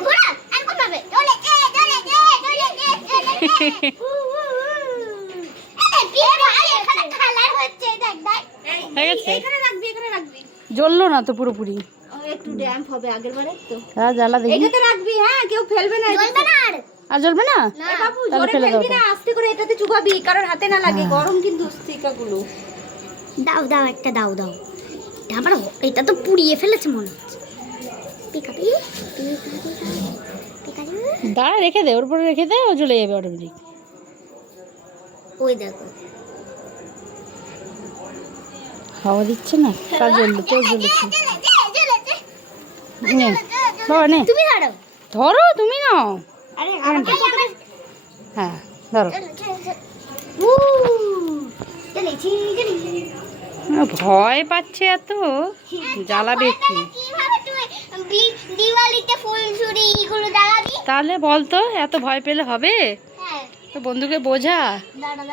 ঘোড়া আর কোন ভাবে চলে এখানে কালার হচ্ছে দেখ এখানে রাখবি জ্বললো না তো পুরোপুরি। একটু ড্যাম্প হবে আগের বারে তো। হ্যাঁ জ্বালা দেখি। এটাতে রাখবি, হ্যাঁ কেউ ফেলবে না। জ্বলবে না আর জ্বলবে না? এ বাবু তাহলে জোরে ফেলে দাও ফেলবি না, আস্তে করে এটাতে চুবাবি কারণ হাতে না লাগে, গরম কিন্তু স্টিকাগুলো। দাও একটা দাও আবার এটা তো পুড়িয়ে ফেলেছে মনে হচ্ছে। পিকাপি দাঁড়া, রেখে দে, ওর উপরে রেখে দে, ও জ্বলে যাবে অটোমেটিক। ওই দেখো হাওয়া দিচ্ছে না, কার জ্বললো? তোর জ্বলেছে। নে বাবা নে, তুমি ধরো ধরো, তুমি নাও। আরে হ্যাঁ ধরো। ভয় পাচ্ছে এত, জ্বালাবে কি? দিওয়ালিতে ফুলঝুরি এগুলো জ্বালাবি? তাহলে বল তো, এত ভয় পেলে হবে? হ্যাঁ তো বন্ধুকে বোঝা। দাঁড়া